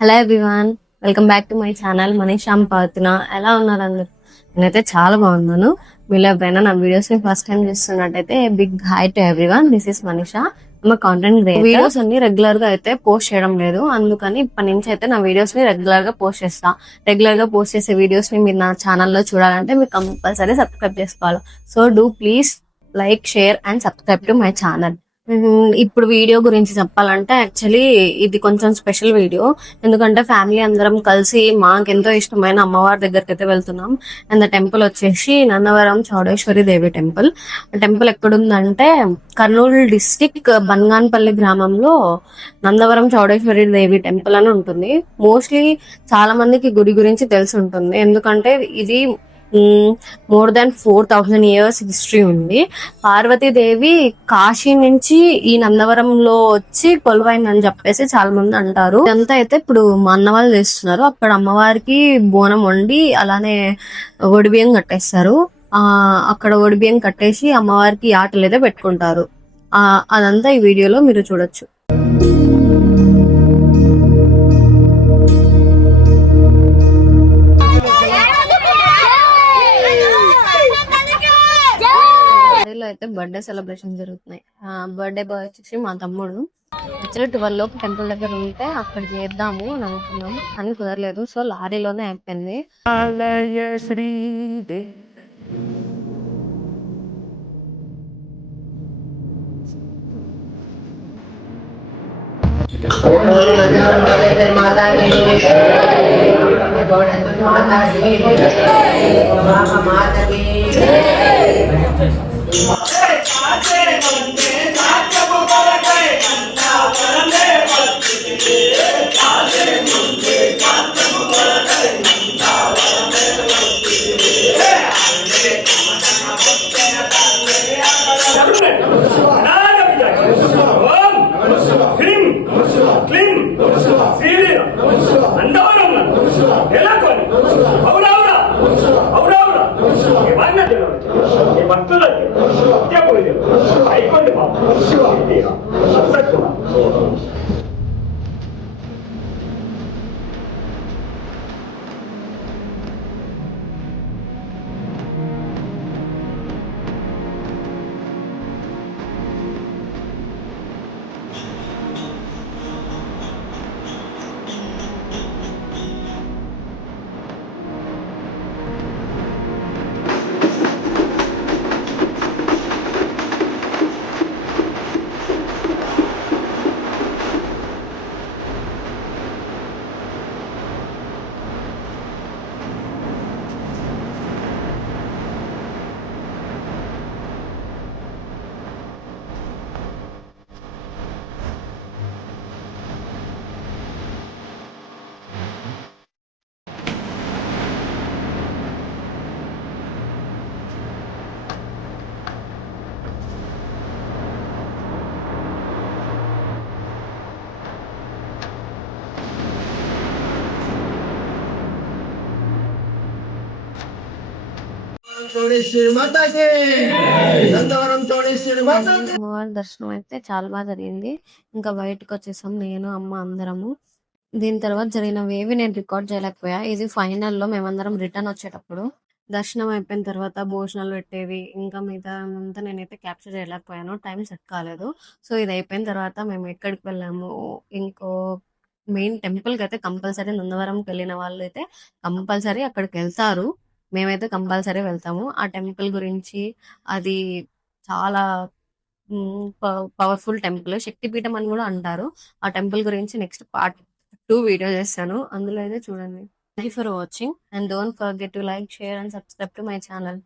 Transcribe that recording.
Hello everyone, welcome back to my channel మనీషామ్ పాతిన. ఎలా ఉన్నారు అందరు? నేనైతే చాలా బాగున్నాను. మీరు ఎవరైనా నా వీడియోస్ ని ఫస్ట్ టైం చూస్తున్నట్టయితే big hi to everyone. This is Manisha. Content creator. Videos అన్ని రెగ్యులర్ గా అయితే పోస్ట్ చేయడం లేదు, అందుకని ఇప్పటి నుంచి అయితే నా వీడియోస్ ని రెగ్యులర్ గా పోస్ట్ చేస్తా. రెగ్యులర్ గా పోస్ట్ చేసే వీడియోస్ ని మీరు నా ఛానల్లో చూడాలంటే మీరు కంపల్సరీ సబ్స్క్రైబ్ చేసుకోవాలి. So do please like, share and subscribe to my channel. ఇప్పుడు వీడియో గురించి చెప్పాలంటే యాక్చువల్లీ ఇది కొంచెం స్పెషల్ వీడియో. ఎందుకంటే ఫ్యామిలీ అందరం కలిసి మాకెంతో ఇష్టమైన అమ్మవారి దగ్గరికి అయితే వెళ్తున్నాం. అండ్ ద టెంపుల్ వచ్చేసి నన్నవరం చౌడేశ్వరి దేవి టెంపుల్. టెంపుల్ ఎక్కడుందంటే కర్నూలు డిస్టిక్ బన్గాన్పల్లి గ్రామంలో నందవరం చౌడేశ్వరి దేవి టెంపుల్ అని ఉంటుంది. మోస్ట్లీ చాలా మందికి గుడి గురించి తెలిసి ఉంటుంది, ఎందుకంటే ఇది మోర్ దాన్ 4000 years హిస్టరీ ఉంది. పార్వతీదేవి కాశీ నుంచి ఈ నందవరంలో వచ్చి కొలువైందని చెప్పేసి చాలా మంది అంటారు. ఇదంతా అయితే ఇప్పుడు మా అన్న వాళ్ళు చేస్తున్నారు. అక్కడ అమ్మవారికి బోనం వండి అలానే ఒడిబియ్యం కట్టేస్తారు. అక్కడ ఒడిబియ్యం కట్టేసి అమ్మవారికి ఆటలు అయితే పెట్టుకుంటారు. అదంతా ఈ వీడియోలో మీరు చూడొచ్చు. అయితే బర్త్డే సెలబ్రేషన్ జరుగుతున్నాయి. బర్త్డే బాయ్ వచ్చేసి మా తమ్ముడు. యాక్చువల్లీ 12 లోపు టెంపుల్ దగ్గర ఉంటే అక్కడ చేద్దాము అని అనుకున్నాం, అని కుదరలేదు. సో లారీలోనే అయిపోయింది. అమ్మవారి దర్శనం అయితే చాలా బాగా జరిగింది. ఇంకా బయటకు వచ్చేసాం నేను, అమ్మ అందరము. దీని తర్వాత జరిగినవేవి నేను రికార్డ్ చేయలేకపోయా. ఇది ఫైనల్ లో మేమందరం రిటర్న్ వచ్చేటప్పుడు దర్శనం అయిపోయిన తర్వాత భోజనాలు పెట్టేవి ఇంకా మిగతా అంతా నేనైతే క్యాప్చర్ చేయలేకపోయాను, టైం సెట్ కాలేదు. సో ఇది అయిపోయిన తర్వాత మేము ఎక్కడికి వెళ్ళాము, ఇంకో మెయిన్ టెంపుల్ కి అయితే కంపల్సరీ నందవరంకి వెళ్ళిన వాళ్ళు అయితే కంపల్సరీ అక్కడికి వెళ్తారు. మేమైతే కంపల్సరీ వెళ్తాము. ఆ టెంపుల్ గురించి, అది చాలా పవర్ఫుల్ టెంపుల్, శక్తిపీఠం అని కూడా అంటారు. ఆ టెంపుల్ గురించి నెక్స్ట్ పార్ట్ 2 వీడియో చేస్తాను, అందులో అయితే చూడండి. Thank you for watching and don't forget to like, share and subscribe to my channel.